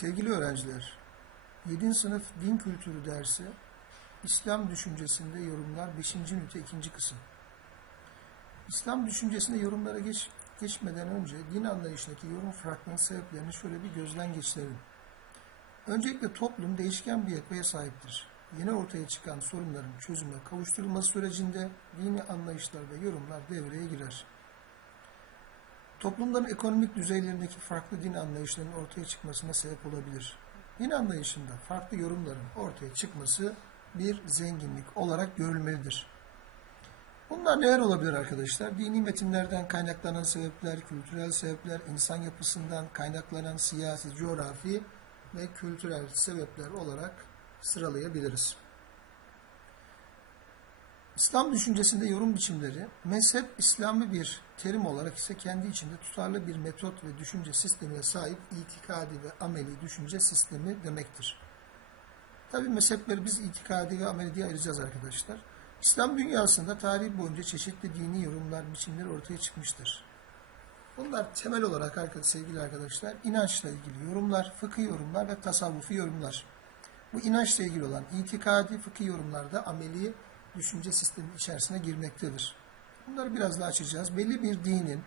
Sevgili öğrenciler, 7. sınıf din kültürü dersi İslam düşüncesinde yorumlar 5. ünite 2. kısım. İslam düşüncesinde yorumlara geç, geçmeden önce din anlayışındaki yorum farklılığı sebeplerini şöyle bir gözden geçirelim. Öncelikle toplum değişken bir yapıya sahiptir. Yeni ortaya çıkan sorunların çözüme kavuşturulması sürecinde dini anlayışlar ve yorumlar devreye girer. Toplumların ekonomik düzeylerindeki farklı din anlayışlarının ortaya çıkmasına sebep olabilir. Din anlayışında farklı yorumların ortaya çıkması bir zenginlik olarak görülmelidir. Bunlar neler olabilir arkadaşlar? Dini metinlerden kaynaklanan sebepler, kültürel sebepler, insan yapısından kaynaklanan siyasi, coğrafi ve kültürel sebepler olarak sıralayabiliriz. İslam düşüncesinde yorum biçimleri, mezhep İslami bir terim olarak ise kendi içinde tutarlı bir metot ve düşünce sistemine sahip itikadi ve ameli düşünce sistemi demektir. Tabi mezhepleri biz itikadi ve ameli diye ayıracağız arkadaşlar. İslam dünyasında tarih boyunca çeşitli dini yorumlar biçimleri ortaya çıkmıştır. Bunlar temel olarak sevgili arkadaşlar inançla ilgili yorumlar, fıkıh yorumlar ve tasavvufi yorumlar. Bu inançla ilgili olan itikadi fıkıh yorumlarda ameli düşünce sistemi içerisine girmektedir. Bunları biraz daha açacağız. Belli bir dinin,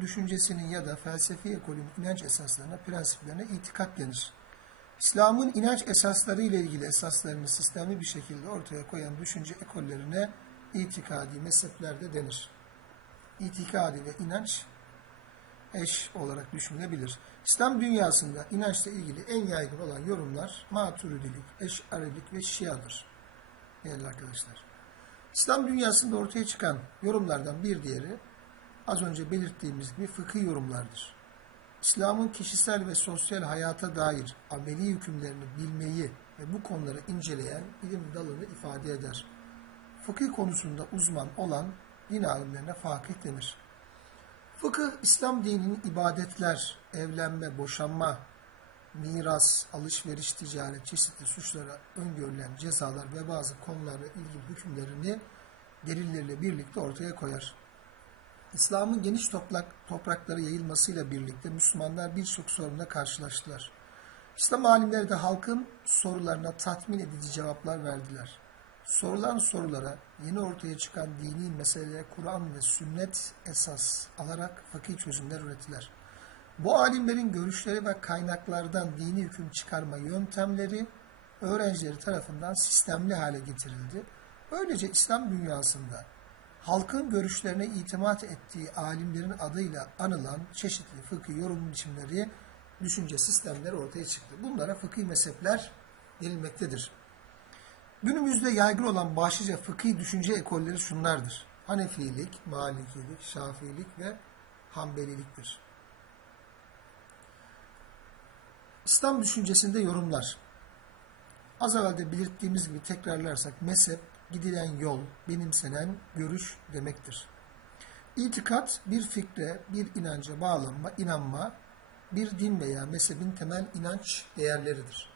düşüncesinin ya da felsefi ekolün inanç esaslarına, prensiplerine itikat denir. İslam'ın inanç esasları ile ilgili esaslarını sistemli bir şekilde ortaya koyan düşünce ekollerine itikadi mezheplerde denir. İtikadi ve inanç eş olarak düşünülebilir. İslam dünyasında inançla ilgili en yaygın olan yorumlar maturidilik, eşarilik ve şiadır. Değerli arkadaşlar. İslam dünyasında ortaya çıkan yorumlardan bir diğeri az önce belirttiğimiz gibi fıkıh yorumlardır. İslam'ın kişisel ve sosyal hayata dair ameli hükümlerini bilmeyi ve bu konuları inceleyen ilim dalını ifade eder. Fıkıh konusunda uzman olan din alimlerine fakih denir. Fıkıh, İslam dininin ibadetler, evlenme, boşanma, miras, alışveriş, ticaret, çeşitli suçlara öngörülen cezalar ve bazı konularla ilgili hükümlerini delilleriyle birlikte ortaya koyar. İslam'ın geniş toprak, topraklara yayılmasıyla birlikte Müslümanlar birçok sorunla karşılaştılar. İslam alimleri de halkın sorularına tatmin edici cevaplar verdiler. Sorulan sorulara yeni ortaya çıkan dini meselelere Kur'an ve sünnet esas alarak fakir çözümler ürettiler. Bu alimlerin görüşleri ve kaynaklardan dini hüküm çıkarma yöntemleri öğrencileri tarafından sistemli hale getirildi. Böylece İslam dünyasında halkın görüşlerine itimat ettiği alimlerin adıyla anılan çeşitli fıkıh yorum biçimleri, düşünce sistemleri ortaya çıktı. Bunlara fıkıh mezhepler denilmektedir. Günümüzde yaygın olan başlıca fıkhi düşünce ekolleri şunlardır. Hanefilik, Malikilik, Şafiilik ve Hanbeliliktir. İslam düşüncesinde yorumlar. Az evvel de belirttiğimiz gibi tekrarlarsak mezhep, gidilen yol, benimsenen görüş demektir. İtikat bir fikre, bir inanca bağlanma, inanma, bir din veya mezhebin temel inanç değerleridir.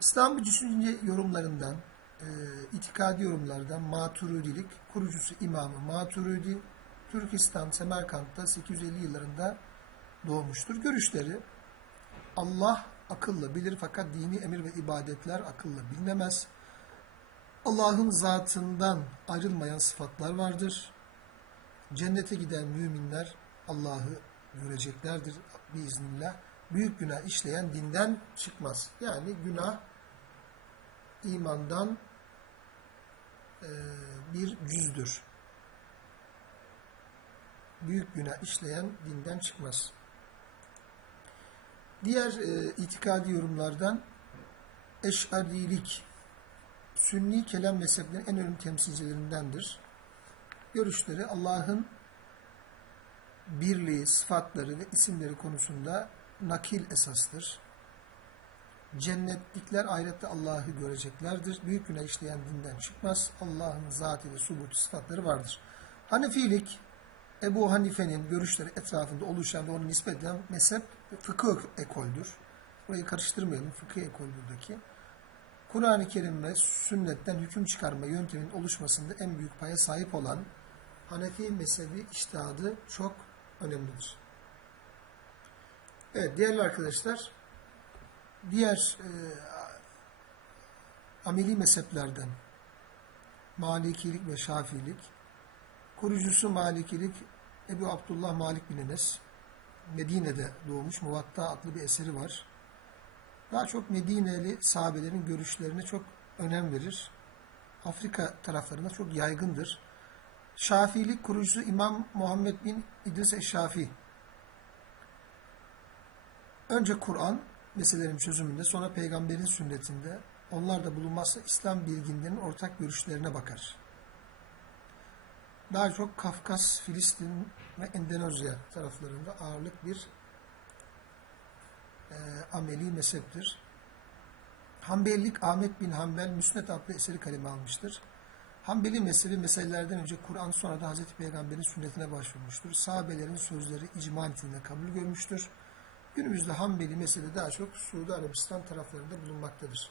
İslam düşünce yorumlarından, e, itikadi yorumlardan Maturidilik, kurucusu İmamı Maturidi, Türkistan, Semerkant'ta 850 yıllarında doğmuştur. Görüşleri Allah akılla bilir fakat dini emir ve ibadetler akılla bilinemez. Allah'ın zatından ayrılmayan sıfatlar vardır. Cennete giden müminler Allah'ı göreceklerdir biiznillah. Büyük günah işleyen dinden çıkmaz. Yani günah imandan e, bir cüzdür. Büyük günah işleyen dinden çıkmaz. Diğer e, itikadi yorumlardan eşarilik, sünni kelam mezheplerinin en önemli temsilcilerindendir. Görüşleri Allah'ın birliği, sıfatları ve isimleri konusunda nakil esastır. Cennetlikler ahirette Allah'ı göreceklerdir. Büyük günah işleyen dinden çıkmaz. Allah'ın zatı ve subutu sıfatları vardır. Hanefilik, Ebu Hanife'nin görüşleri etrafında oluşan ve onu nispet edilen mezhep fıkıh ekoldür. Burayı karıştırmayalım. Fıkıh ekol buradaki. Kur'an-ı Kerim ve sünnetten hüküm çıkarma yönteminin oluşmasında en büyük paya sahip olan Hanefi mezhebi iştihadı çok önemlidir. Evet değerli arkadaşlar diğer e, ameli mezheplerden Malikilik ve Şafiilik, kurucusu Malikilik Ebu Abdullah Malik bin Enes, Medine'de doğmuş, Muvatta adlı bir eseri var. Daha çok Medineli sahabelerin görüşlerine çok önem verir. Afrika taraflarında çok yaygındır. Şafiilik kurucusu İmam Muhammed bin İdris Eşşafi. Önce Kur'an meselelerin çözümünde, sonra peygamberin sünnetinde, onlar da bulunmazsa İslam bilginlerinin ortak görüşlerine bakar. Daha çok Kafkas, Filistin ve Endonezya taraflarında ağırlık bir e, ameli mezheptir. Hanbelilik Ahmet bin Hanbel Müsned adlı eseri kaleme almıştır. Hanbeli mezhebi meselelerden önce Kur'an sonra da Hazreti Peygamber'in sünnetine başvurmuştur. Sahabelerin sözleri icma niteliğinde kabul görmüştür. Günümüzde Hanbeli mezhebi daha çok Suudi Arabistan taraflarında bulunmaktadır.